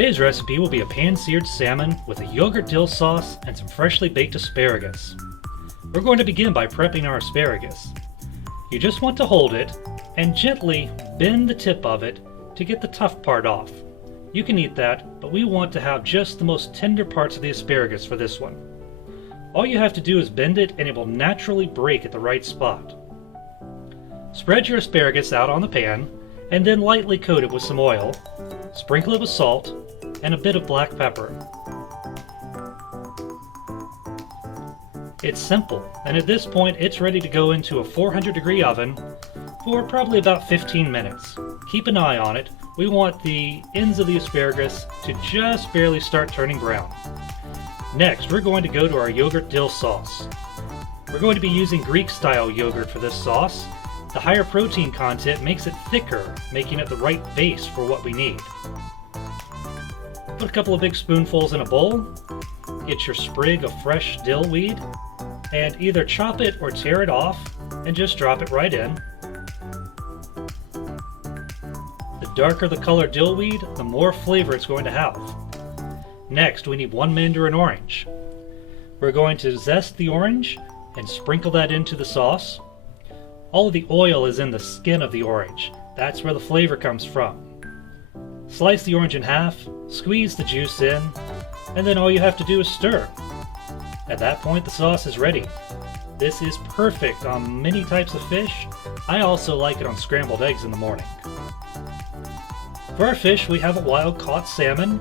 Today's recipe will be a pan-seared salmon with a yogurt dill sauce and some freshly baked asparagus. We're going to begin by prepping our asparagus. You just want to hold it and gently bend the tip of it to get the tough part off. You can eat that, but we want to have just the most tender parts of the asparagus for this one. All you have to do is bend it and it will naturally break at the right spot. Spread your asparagus out on the pan and then lightly coat it with some oil. Sprinkle it with salt and a bit of black pepper. It's simple, and at this point it's ready to go into a 400-degree oven for probably about 15 minutes. Keep an eye on it. We want the ends of the asparagus to just barely start turning brown. Next, we're going to go to our yogurt dill sauce. We're going to be using Greek-style yogurt for this sauce. The higher protein content makes it thicker, making it the right base for what we need. Put a couple of big spoonfuls in a bowl, get your sprig of fresh dill weed, and either chop it or tear it off and just drop it right in. The darker the color dill weed, the more flavor it's going to have. Next, we need 1 mandarin orange. We're going to zest the orange and sprinkle that into the sauce. All of the oil is in the skin of the orange. That's where the flavor comes from. Slice the orange in half, squeeze the juice in, and then all you have to do is stir. At that point, the sauce is ready. This is perfect on many types of fish. I also like it on scrambled eggs in the morning. For our fish, we have a wild-caught salmon.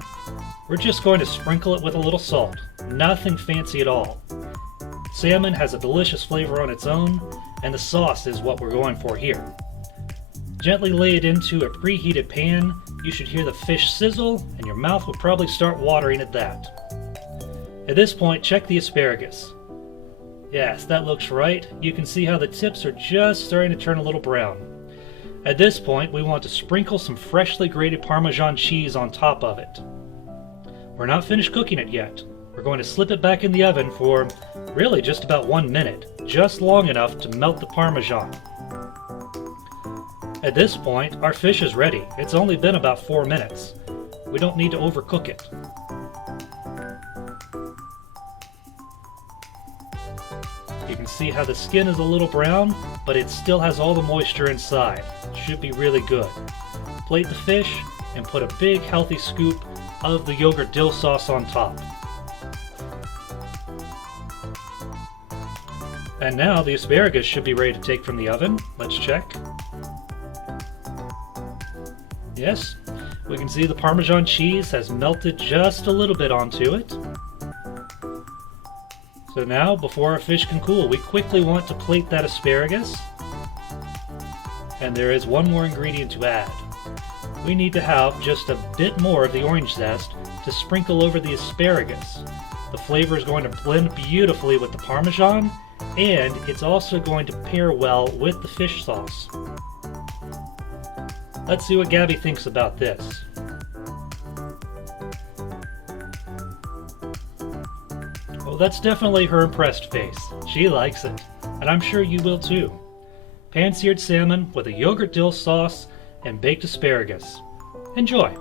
We're just going to sprinkle it with a little salt. Nothing fancy at all. Salmon has a delicious flavor on its own, and the sauce is what we're going for here. Gently lay it into a preheated pan. You should hear the fish sizzle, and your mouth will probably start watering at that. At this point, check the asparagus. Yes, that looks right. You can see how the tips are just starting to turn a little brown. At this point, we want to sprinkle some freshly grated Parmesan cheese on top of it. We're not finished cooking it yet. We're going to slip it back in the oven for really just about 1 minute, just long enough to melt the Parmesan. At this point, our fish is ready. It's only been about 4 minutes. We don't need to overcook it. You can see how the skin is a little brown, but it still has all the moisture inside. Should be really good. Plate the fish and put a big healthy scoop of the yogurt dill sauce on top. And now the asparagus should be ready to take from the oven. Let's check. Yes, we can see the Parmesan cheese has melted just a little bit onto it. So now, before our fish can cool, we quickly want to plate that asparagus. And there is one more ingredient to add. We need to have just a bit more of the orange zest to sprinkle over the asparagus. The flavor is going to blend beautifully with the Parmesan, and it's also going to pair well with the fish sauce. Let's see what Gabby thinks about this. Well, that's definitely her impressed face. She likes it, and I'm sure you will too. Pan-seared salmon with a yogurt dill sauce and baked asparagus. Enjoy!